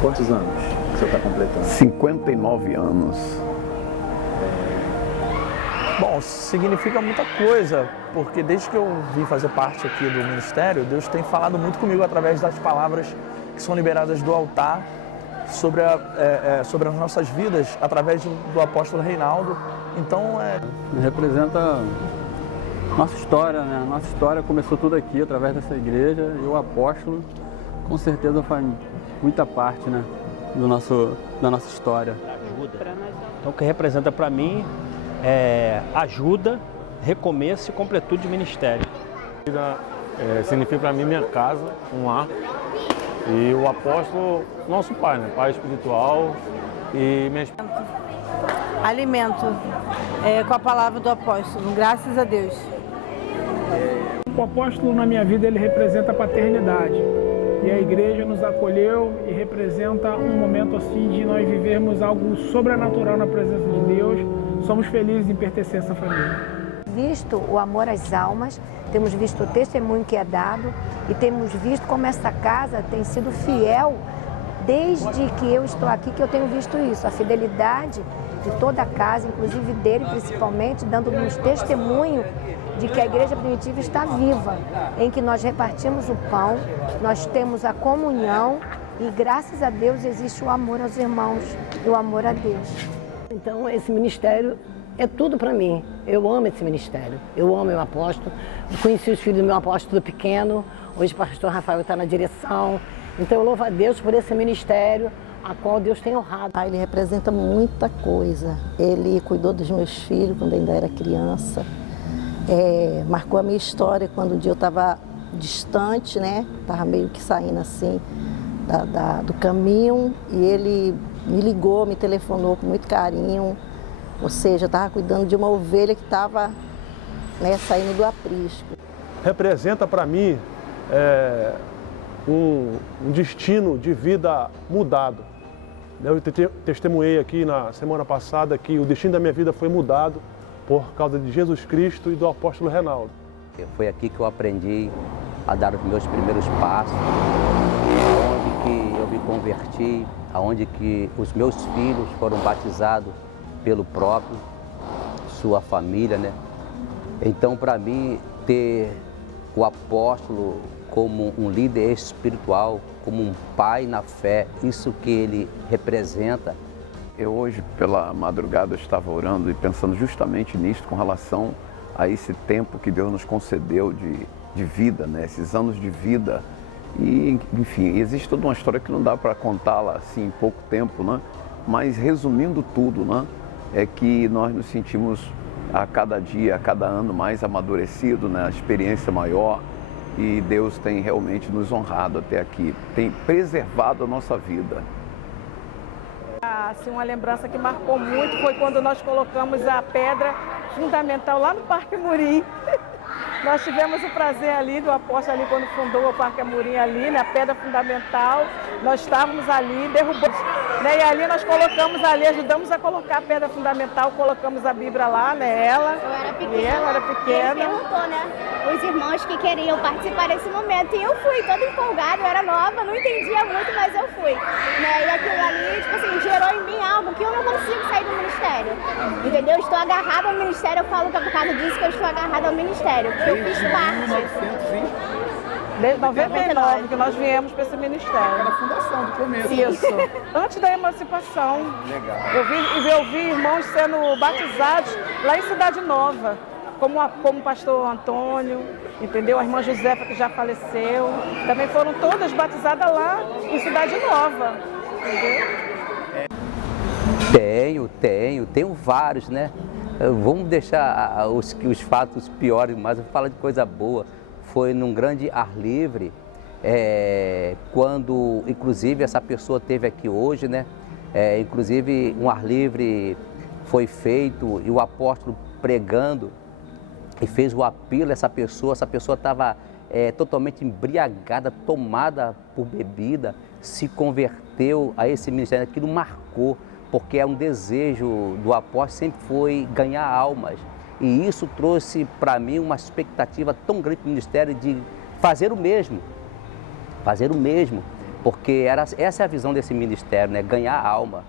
Quantos anos que o senhor está completando? 59 anos. Bom, significa muita coisa, porque desde que eu vim fazer parte aqui do ministério, Deus tem falado muito comigo através das palavras que são liberadas do altar sobre, sobre as nossas vidas, através do apóstolo Reinaldo. Então, representa nossa história, né? Nossa história começou tudo aqui, através dessa igreja, e o apóstolo, com certeza, faz muita parte, né, da nossa história. Então, o que representa para mim é ajuda, recomeço e completude de ministério. Significa para mim minha casa, um lar, e o apóstolo, nosso pai, né? Pai espiritual e minha esposa. Alimento, com a palavra do apóstolo, graças a Deus. O apóstolo na minha vida, ele representa a paternidade. E a igreja nos acolheu e representa um momento assim de nós vivermos algo sobrenatural na presença de Deus. Somos felizes em pertencer a essa família. Visto o amor às almas, temos visto o testemunho que é dado e temos visto como essa casa tem sido fiel desde que eu estou aqui, que eu tenho visto isso, a fidelidade de toda a casa, inclusive dele principalmente, dando-nos testemunho de que a igreja primitiva está viva, em que nós repartimos o pão, nós temos a comunhão e graças a Deus existe o amor aos irmãos e o amor a Deus. Então esse ministério é tudo para mim. Eu amo esse ministério, eu amo meu apóstolo. Eu conheci os filhos do meu apóstolo pequeno, hoje o pastor Rafael está na direção. Então eu louvo a Deus por esse ministério, a qual Deus tem honrado. Ele representa muita coisa. Ele cuidou dos meus filhos quando ainda era criança. Marcou a minha história quando um dia eu estava distante, né? Estava meio que saindo assim do caminho e ele me ligou, me telefonou com muito carinho. Ou seja, eu estava cuidando de uma ovelha que estava, né, saindo do aprisco. Representa para mim um destino de vida mudado. Eu testemunhei aqui na semana passada que o destino da minha vida foi mudado por causa de Jesus Cristo e do apóstolo Reinaldo. Foi aqui que eu aprendi a dar os meus primeiros passos, onde que eu me converti, aonde que os meus filhos foram batizados pelo próprio, sua família, né? Então, para mim, ter o apóstolo como um líder espiritual, como um pai na fé, isso que ele representa. Eu hoje, pela madrugada, estava orando e pensando justamente nisso, com relação a esse tempo que Deus nos concedeu de vida, né? Esses anos de vida. E, enfim, existe toda uma história que não dá para contá-la assim em pouco tempo, né? Mas, resumindo tudo, né? É que nós nos sentimos a cada dia, a cada ano mais amadurecido, né? A experiência maior, e Deus tem realmente nos honrado até aqui, tem preservado a nossa vida. Assim, uma lembrança que marcou muito foi quando nós colocamos a pedra fundamental lá no Parque Amorim. Nós tivemos o prazer ali do apóstolo ali quando fundou o Parque Amorim ali, na pedra fundamental. Nós estávamos ali, derrubamos, né? E ali nós colocamos ali, ajudamos a colocar a pedra fundamental, colocamos a Bíblia lá, né? Ela era pequena. Ele perguntou, né? Os irmãos que queriam participar desse momento. E eu fui, toda empolgada, eu era nova, não entendia muito, mas eu fui. Né? E aquilo ali, tipo assim, gerou em mim algo que eu não consigo sair do ministério. Entendeu? Eu estou agarrada ao ministério, eu falo que é por causa disso que eu estou agarrada ao ministério. Eu fiz parte. Desde 99 que nós viemos para esse ministério. Era a fundação do começo. Isso. Antes da emancipação. Legal. Eu vi irmãos sendo batizados lá em Cidade Nova, como o pastor Antônio, entendeu? A irmã Josefa, que já faleceu. Também foram todas batizadas lá em Cidade Nova, entendeu? Tenho vários, né? Vamos deixar os fatos piores, mas eu falo de coisa boa. Foi num grande ar livre, quando, inclusive, essa pessoa esteve aqui hoje, né? Inclusive, um ar livre foi feito e o apóstolo pregando e fez o apelo a essa pessoa estava totalmente embriagada, tomada por bebida, se converteu a esse ministério. Aquilo marcou, porque é um desejo do apóstolo, sempre foi ganhar almas. E isso trouxe para mim uma expectativa tão grande para o ministério de fazer o mesmo. porque essa é a visão desse ministério, né? Ganhar a alma.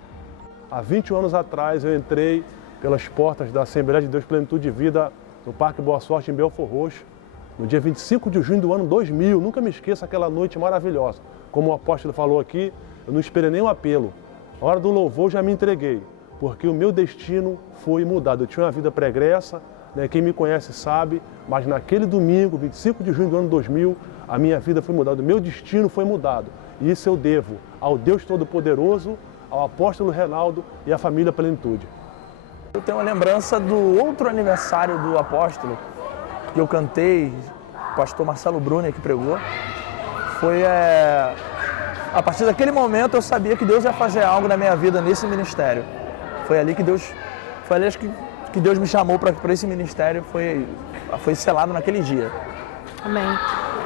Há 21 anos atrás eu entrei pelas portas da Assembleia de Deus Plenitude de Vida no Parque Boa Sorte, em Belfor Roxo, no dia 25 de junho do ano 2000. Nunca me esqueço aquela noite maravilhosa. Como o apóstolo falou aqui, eu não esperei nenhum apelo. Na hora do louvor já me entreguei, porque o meu destino foi mudado. Eu tinha uma vida pregressa, né? Quem me conhece sabe, mas naquele domingo, 25 de junho do ano 2000, a minha vida foi mudada, o meu destino foi mudado. E isso eu devo ao Deus Todo-Poderoso, ao apóstolo Reinaldo e à família Plenitude. Eu tenho uma lembrança do outro aniversário do apóstolo, que eu cantei, o pastor Marcelo Bruni que pregou. Foi a partir daquele momento eu sabia que Deus ia fazer algo na minha vida nesse ministério. Foi ali que Deus me chamou para esse ministério, foi selado naquele dia. Amém.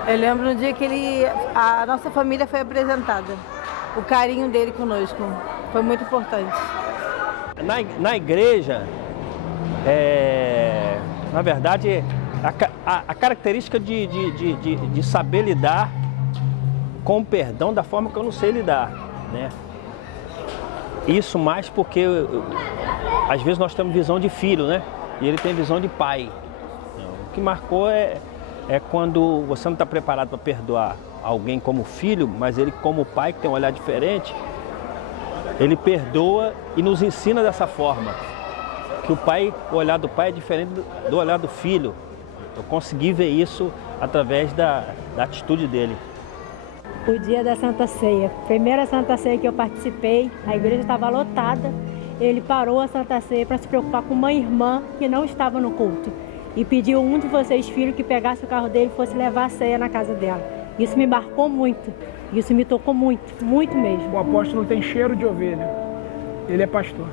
Eu lembro no dia que a nossa família foi apresentada. O carinho dele conosco foi muito importante. Na igreja, na verdade, a característica de saber lidar com o perdão da forma que eu não sei lidar, né? Isso mais porque, às vezes, nós temos visão de filho, né? E ele tem visão de pai. O que marcou é quando você não está preparado para perdoar alguém como filho, mas ele como pai, que tem um olhar diferente, ele perdoa e nos ensina dessa forma. Que o olhar do pai é diferente do olhar do filho. Eu consegui ver isso através da atitude dele. O dia da Santa Ceia, primeira Santa Ceia que eu participei, a igreja estava lotada. Ele parou a Santa Ceia para se preocupar com uma irmã que não estava no culto e pediu um de vocês, filho, que pegasse o carro dele e fosse levar a ceia na casa dela. Isso me marcou muito, isso me tocou muito, muito mesmo. O apóstolo tem cheiro de ovelha, ele é pastor.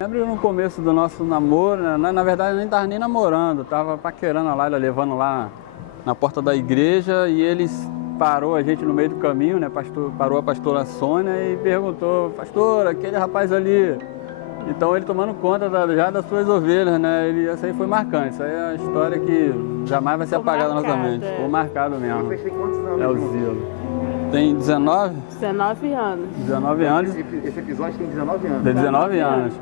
Lembro no começo do nosso namoro, né? Na verdade eu nem estava nem namorando, estava paquerando a Laila, levando lá na porta da igreja, e eles parou a gente no meio do caminho, né? Parou a pastora Sônia e perguntou: pastor, aquele rapaz ali. Então ele tomando conta já das suas ovelhas, né? Essa aí foi marcante, isso aí é uma história que jamais vai ser apagada da nossa mente. Ficou marcado mesmo. Você tem quantos anos? É o Zilo. Tem 19? 19 anos. 19 anos. Esse episódio tem 19 anos. Tem 19 anos,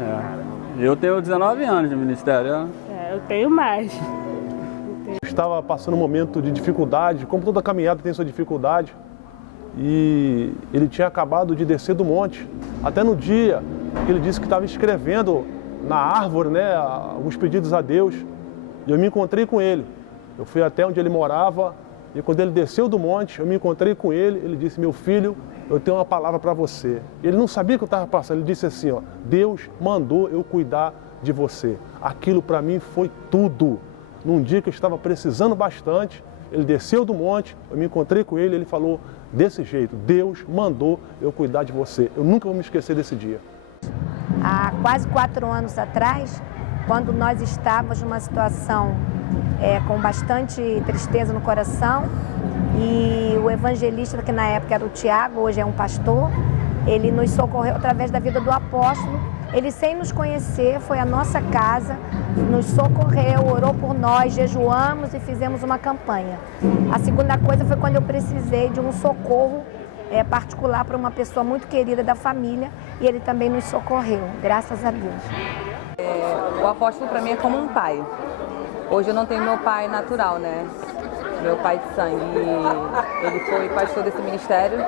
Eu tenho 19 anos de ministério. Eu tenho mais. Estava passando um momento de dificuldade, como toda caminhada tem sua dificuldade, e ele tinha acabado de descer do monte. Até no dia que ele disse que estava escrevendo na árvore, né, alguns pedidos a Deus, e eu me encontrei com ele. Eu fui até onde ele morava, e quando ele desceu do monte, eu me encontrei com ele. Ele disse: meu filho, eu tenho uma palavra para você. Ele não sabia o que eu estava passando, ele disse assim: ó, Deus mandou eu cuidar de você. Aquilo para mim foi tudo. Num dia que eu estava precisando bastante, ele desceu do monte, eu me encontrei com ele, ele falou desse jeito: Deus mandou eu cuidar de você. Eu nunca vou me esquecer desse dia. Há quase 4 anos atrás, quando nós estávamos numa situação com bastante tristeza no coração, e o evangelista, que na época era o Tiago, hoje é um pastor, ele nos socorreu através da vida do apóstolo. Ele, sem nos conhecer, foi à nossa casa, nos socorreu, orou por nós, jejuamos e fizemos uma campanha. A segunda coisa foi quando eu precisei de um socorro particular para uma pessoa muito querida da família, e ele também nos socorreu, graças a Deus. O apóstolo para mim é como um pai. Hoje eu não tenho meu pai natural, né? Meu pai de sangue. Ele foi pastor desse ministério,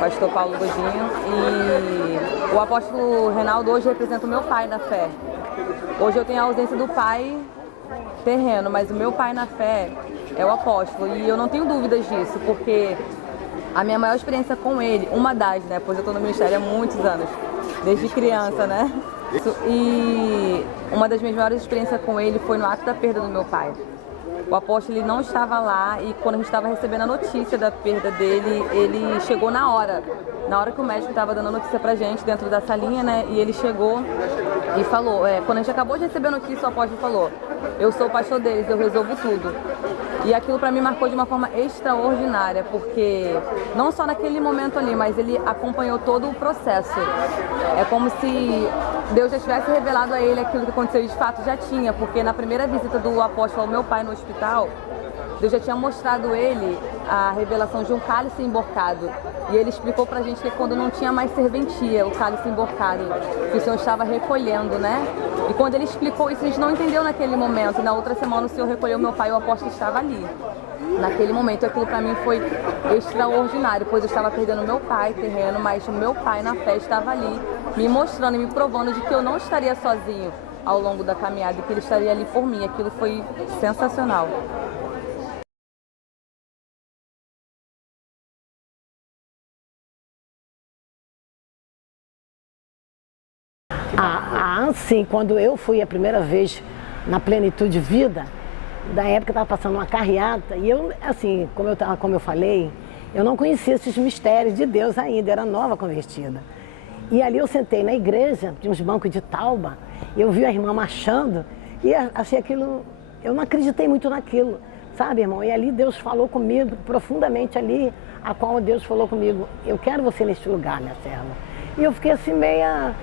pastor Paulo Godinho, e o apóstolo Reinaldo hoje representa o meu pai na fé. Hoje eu tenho a ausência do pai terreno, mas o meu pai na fé é o apóstolo, e eu não tenho dúvidas disso, porque a minha maior experiência com ele, uma das, né, pois eu estou no ministério há muitos anos, desde criança, né? E uma das minhas maiores experiências com ele foi no ato da perda do meu pai. O apóstolo, ele não estava lá, e quando a gente estava recebendo a notícia da perda dele, ele chegou na hora que o médico estava dando a notícia pra gente dentro da salinha, né? E ele chegou e falou, quando a gente acabou de receber a notícia, o apóstolo falou: eu sou o pastor deles, eu resolvo tudo. E aquilo para mim marcou de uma forma extraordinária, porque não só naquele momento ali, mas ele acompanhou todo o processo. É como se Deus já tivesse revelado a ele aquilo que aconteceu, e de fato já tinha, porque na primeira visita do apóstolo ao meu pai no hospital, Deus já tinha mostrado ele a revelação de um cálice emborcado. E ele explicou pra gente que quando não tinha mais serventia, o cálice emborcado, que o Senhor estava recolhendo, né? E quando ele explicou isso, a gente não entendeu naquele momento. E na outra semana o Senhor recolheu meu pai e o apóstolo estava ali. Naquele momento, aquilo para mim foi extraordinário, pois eu estava perdendo meu pai terreno, mas o meu pai na fé estava ali, me mostrando e me provando de que eu não estaria sozinho ao longo da caminhada e que ele estaria ali por mim. Aquilo foi sensacional. Assim, quando eu fui a primeira vez na Plenitude Vida, da época eu estava passando uma carreata e eu, assim, como eu falei, eu não conhecia esses mistérios de Deus ainda, era nova convertida. E ali eu sentei na igreja, tinha uns bancos de tauba, e eu vi a irmã marchando e achei aquilo, eu não acreditei muito naquilo, sabe, irmão? E ali Deus falou comigo, profundamente ali, a qual Deus falou comigo, eu quero você neste lugar, minha serva. E eu fiquei assim meia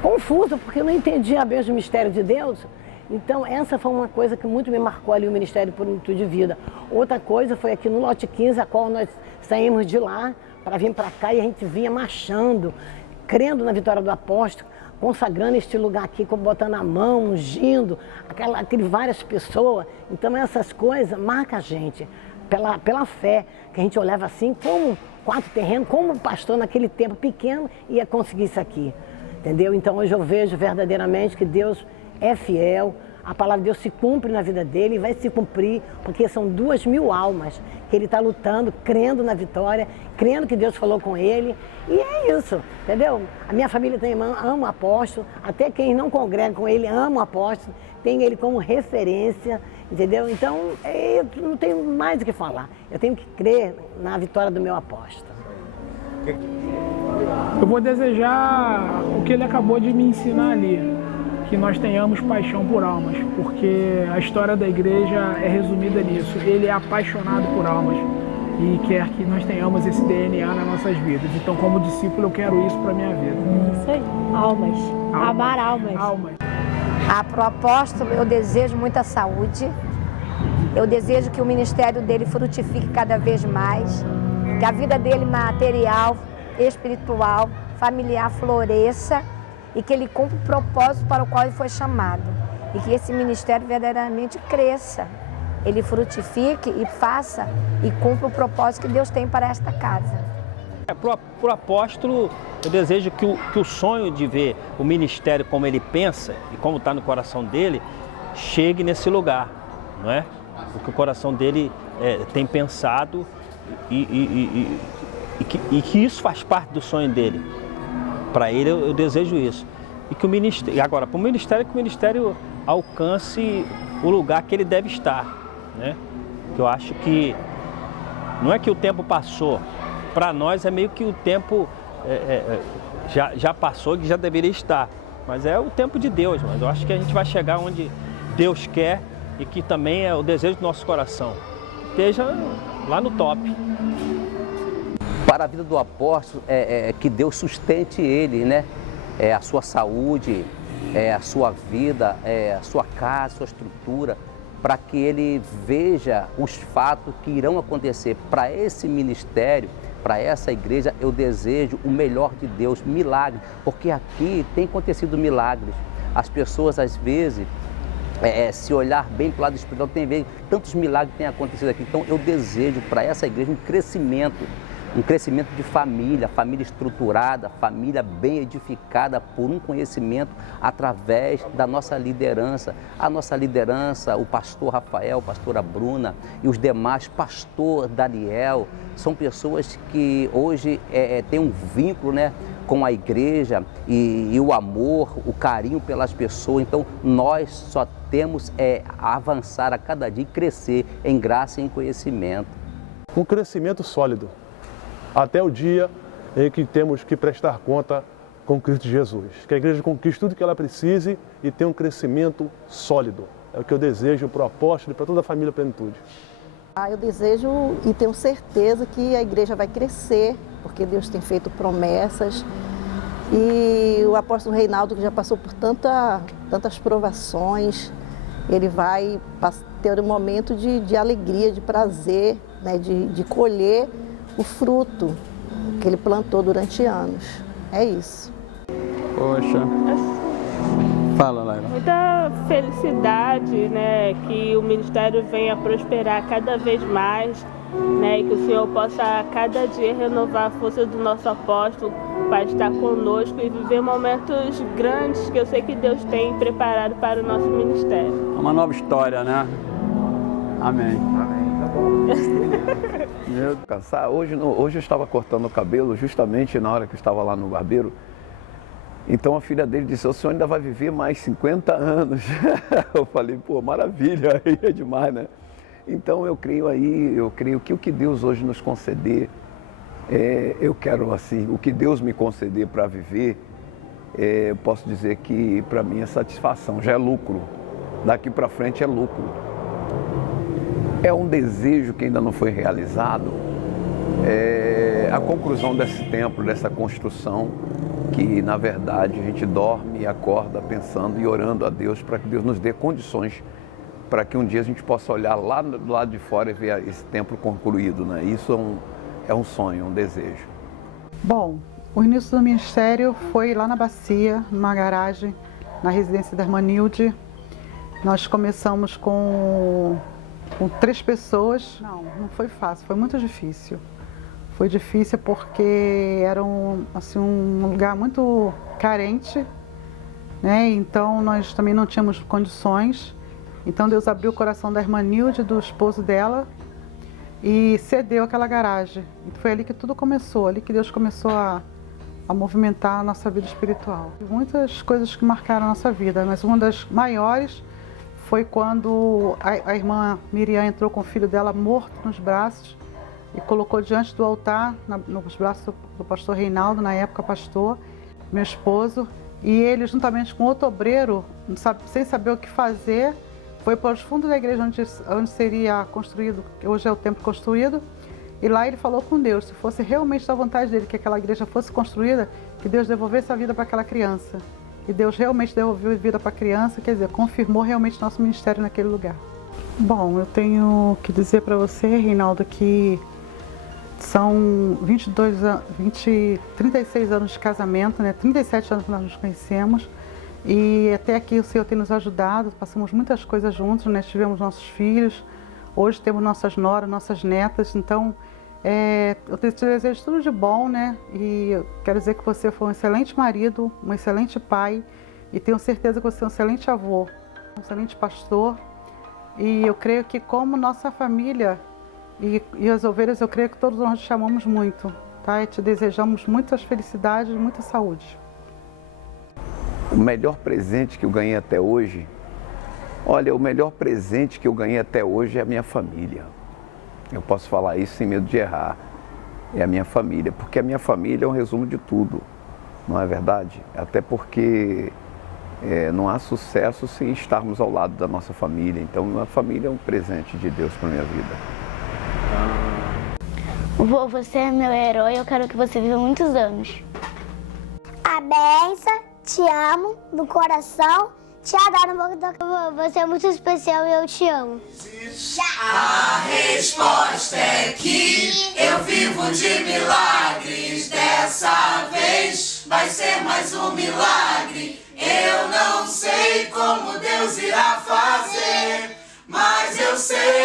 confusa, porque eu não entendia bem o mistério de Deus. Então, essa foi uma coisa que muito me marcou ali o Ministério Plenitude de Vida. Outra coisa foi aqui no lote 15, a qual nós saímos de lá para vir para cá e a gente vinha marchando, crendo na vitória do apóstolo, consagrando este lugar aqui, botando a mão, ungindo, aquele várias pessoas. Então, essas coisas marcam a gente pela fé, que a gente olhava assim, como 4 terrenos, como o pastor naquele tempo pequeno ia conseguir isso aqui. Entendeu? Então, hoje eu vejo verdadeiramente que Deus é fiel, a palavra de Deus se cumpre na vida dele e vai se cumprir, porque são 2.000 almas que ele está lutando, crendo na vitória, crendo que Deus falou com ele, e é isso, entendeu? A minha família tem irmã, ama o apóstolo, até quem não congrega com ele ama o apóstolo, tem ele como referência, entendeu? Então, eu não tenho mais o que falar, eu tenho que crer na vitória do meu apóstolo. Eu vou desejar o que ele acabou de me ensinar ali, que nós tenhamos paixão por almas, porque a história da igreja é resumida nisso. Ele é apaixonado por almas e quer que nós tenhamos esse DNA nas nossas vidas. Então, como discípulo, eu quero isso para a minha vida. Isso aí, almas. Amar almas. Pro apóstolo, eu desejo muita saúde, eu desejo que o ministério dele frutifique cada vez mais, que a vida dele material, espiritual, familiar floresça, e que ele cumpra o propósito para o qual ele foi chamado. E que esse ministério verdadeiramente cresça, ele frutifique e faça e cumpra o propósito que Deus tem para esta casa. Para o apóstolo, eu desejo que o sonho de ver o ministério como ele pensa e como está no coração dele, chegue nesse lugar, não é? Porque o coração dele tem pensado e que isso faz parte do sonho dele. Para ele eu desejo isso. E que o ministério, agora, para o ministério, que o ministério alcance o lugar que ele deve estar, né? Eu acho que não é que o tempo passou, para nós é meio que o tempo já passou, que já deveria estar, mas é o tempo de Deus. Mas eu acho que a gente vai chegar onde Deus quer e que também é o desejo do nosso coração, que esteja lá no top. Para a vida do apóstolo, que Deus sustente ele, né? A sua saúde, a sua vida, a sua casa, a sua estrutura, para que ele veja os fatos que irão acontecer. Para esse ministério, para essa igreja, eu desejo o melhor de Deus, milagres, porque aqui tem acontecido milagres. As pessoas, às vezes, se olhar bem para o lado espiritual, tem ver tantos milagres que têm acontecido aqui. Então, eu desejo para essa igreja um crescimento de família, família estruturada, família bem edificada por um conhecimento através da nossa liderança. A nossa liderança, o pastor Rafael, a pastora Bruna e os demais, pastor Daniel, são pessoas que hoje têm um vínculo, né, com a igreja e o amor, o carinho pelas pessoas. Então, nós só temos a avançar a cada dia e crescer em graça e em conhecimento. Um crescimento sólido. Até o dia em que temos que prestar conta com Cristo Jesus. Que a igreja conquiste tudo que ela precise e tenha um crescimento sólido. É o que eu desejo para o apóstolo e para toda a família Plenitude. Eu desejo e tenho certeza que a igreja vai crescer, porque Deus tem feito promessas. E o apóstolo Reinaldo, que já passou por tantas provações, ele vai ter um momento de alegria, de prazer, né, de colher o fruto que ele plantou durante anos. É isso. Poxa. Fala, Laila. Muita felicidade, né, que o ministério venha prosperar cada vez mais, né, e que o Senhor possa a cada dia renovar a força do nosso apóstolo para estar conosco e viver momentos grandes que eu sei que Deus tem preparado para o nosso ministério. É uma nova história, né? Amém. Cansar. Hoje eu estava cortando o cabelo justamente na hora que eu estava lá no barbeiro. Então a filha dele disse, o senhor ainda vai viver mais 50 anos. Eu falei, pô, maravilha, aí é demais, né? Então eu creio que o que Deus hoje nos conceder, eu quero assim, o que Deus me conceder para viver, eu posso dizer que para mim é satisfação, já é lucro. Daqui para frente é lucro. É um desejo que ainda não foi realizado, a conclusão desse templo, dessa construção, que na verdade a gente dorme e acorda pensando e orando a Deus para que Deus nos dê condições para que um dia a gente possa olhar lá do lado de fora e ver esse templo concluído, né? Isso é um sonho, um desejo. Bom, o início do ministério foi lá na Bacia, numa garagem, na residência da irmã Nilde. Nós começamos com 3 pessoas. Não foi fácil, foi muito difícil. Foi difícil porque era um lugar muito carente, né? Então nós também não tínhamos condições. Então Deus abriu o coração da irmã Nilde, do esposo dela, e cedeu aquela garagem. E foi ali que tudo começou, ali que Deus começou a movimentar a nossa vida espiritual. Muitas coisas que marcaram a nossa vida, mas uma das maiores foi quando a irmã Miriam entrou com o filho dela morto nos braços e colocou diante do altar, nos braços do pastor Reinaldo, na época pastor, meu esposo, e ele, juntamente com outro obreiro, sem saber o que fazer, foi para os fundos da igreja onde seria construído, que hoje é o templo construído, e lá ele falou com Deus, se fosse realmente da vontade dele que aquela igreja fosse construída, que Deus devolvesse a vida para aquela criança. E Deus realmente devolveu a vida para a criança, quer dizer, confirmou realmente nosso ministério naquele lugar. Bom, eu tenho que dizer para você, Reinaldo, que são 36 anos de casamento, né? 37 anos que nós nos conhecemos. E até aqui o Senhor tem nos ajudado, passamos muitas coisas juntos, né? Tivemos nossos filhos, hoje temos nossas noras, nossas netas. Então, eu te desejo tudo de bom, né? E eu quero dizer que você foi um excelente marido, um excelente pai. E tenho certeza que você é um excelente avô, um excelente pastor. E eu creio que como nossa família e as ovelhas, eu creio que todos nós te chamamos muito, tá? E te desejamos muitas felicidades e muita saúde. O melhor presente que eu ganhei até hoje, olha, o melhor presente que eu ganhei até hoje é a minha família. Eu posso falar isso sem medo de errar. É a minha família, porque a minha família é um resumo de tudo, não é verdade? Até porque não há sucesso sem estarmos ao lado da nossa família. Então, a família é um presente de Deus para a minha vida. Vô, você é meu herói, eu quero que você viva muitos anos. A benção, te amo, no coração, te adoro. Você é muito especial e eu te amo. A resposta é que eu vivo de milagres. Dessa vez vai ser mais um milagre. Eu não sei como Deus irá fazer, mas eu sei